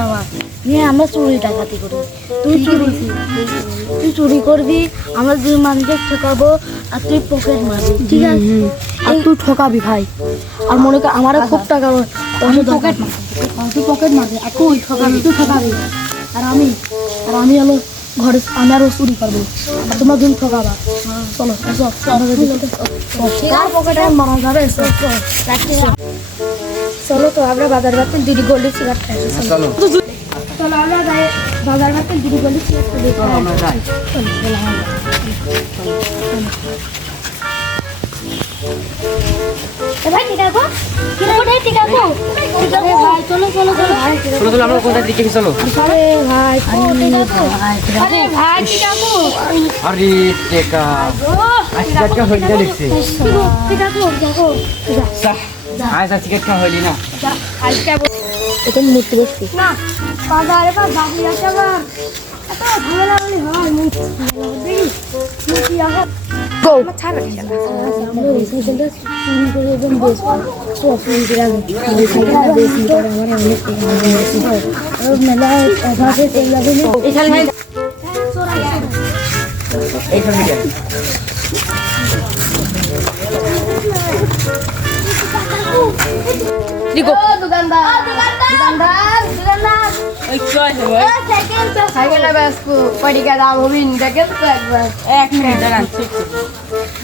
টাকা নিয়ে আমরা চুরি ডাকাতি করি। তুই চুরি করবি, আমরা দুই মানুষকে ঠকাবো আর তুই পকেট মারবি, ঠিক আছে? আর তুই ঠকাবি ভাই, আর মনে কর আমারও খুব টাকা পকেট তুই পকেট মারবি, আর তুই ঠকাবি আর আমি হলো ঘরে আমি আরও চুরি করবো, আর তোমরা দুজন ঠকাবা। চলো পকেটে মারা যাবে। চলো তো আমরা বাজার বাড়তে দিদি গলি সিগারেট খাই। চলো আমরা বাজার বাড়তে দিদি গলি সিগারেট খাই। ভাই ঠিক আছে, ঠিক আছে ভাই, চলো আমরা কোথায় দিকে চলো। আরে ভাই ঠিক আছে। আরে টেকা আজকে হইলে দেখছি ঠিক আছে দেখো আচ্ছা টিকিট কা হইলি না আজকে এটা মূর্তি দেখছি না বাজারে বা বাবু আছে আবার এত ভালো লাগলি হয় মূর্তি আগে গো ছাড় রে শালা আমরা এই সাইকেলটা চুরি করে একদম বেশ তো চুরি করে এই সাইকেলটা বেশ করে আমার অনেক টাকা আছে আর মেলা অভাবে তেল লাগে না এখানে ভাই এইখানে গিয়ে দিগো এই কই হবে সাইকেলটা বেশ পড়ি কা দাম হবে দেখে তো একবার 1 মিনিট দাঁড়ান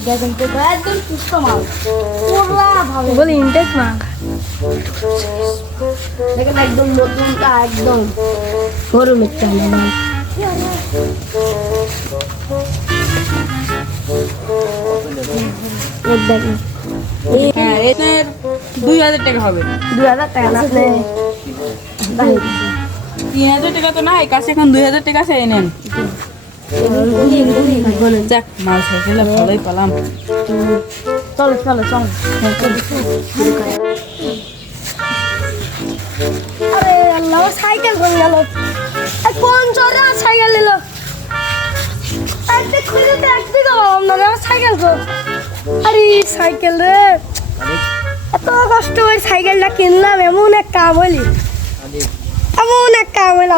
দেখেন তো একদম সুস্থ মাল পুরা ভাবে বলি ইনটেক মাগ দেখেন একদম নতুনটা একদম শোরুমের চালে মাল দেখেন হ্যাঁ এর 2000 টাকা হবে 2000 টাকা না 3000 টাকা তো নাই কাছে এখন 2000 টাকা আছে এনেন যাক মাল সাইকেলে ভালোই পেলাম চলো আরে আল্লাহ সাইকেল কোন গেল কোন চোরা সাইকেল নিল একদিক খুলে তো একদিক আমরা সাইকেল কো আরে সাইকেল রে এত কষ্ট করে সাইকেলটা কিনলাম এমন এক কাম হইলি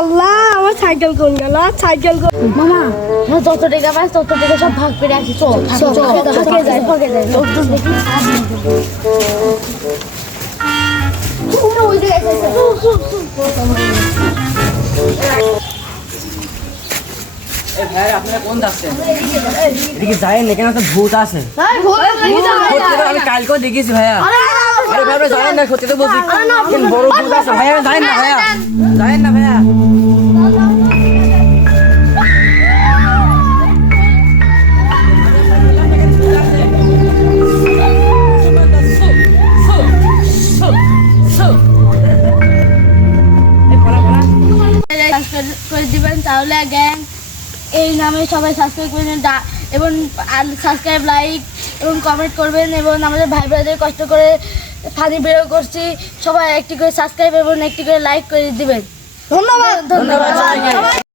আল্লাহ আমার সাইকেল কোন গেল সাইকেল মামা যত টাকা পাস তত টাকা সব ভাগ করে আসি চল ভাগে যাই লোকজন দেখি ওই এই ভাই আপনারা কোন যাচ্ছেন এদিকে যায়েন এখানে তো ভূত আছে আমি কালকেও দেখেছি ভাইয়া আরে ভাই যায়েন না সত্যি তো বলছি বড় ভূত আছে ভাইয়া যায়েন না ভাইয়া করে দিবেন তাহলে গ্যাং এই নামে সবাই সাবস্ক্রাইব করবেন এবং সাবস্ক্রাইব লাইক এবং কমেন্ট করবেন এবং আমাদের ভাই ভাইদের কষ্ট করে ফানি বেরো করছি সবাই একটি করে সাবস্ক্রাইব এবং একটি করে লাইক করে দিবেন। ধন্যবাদ।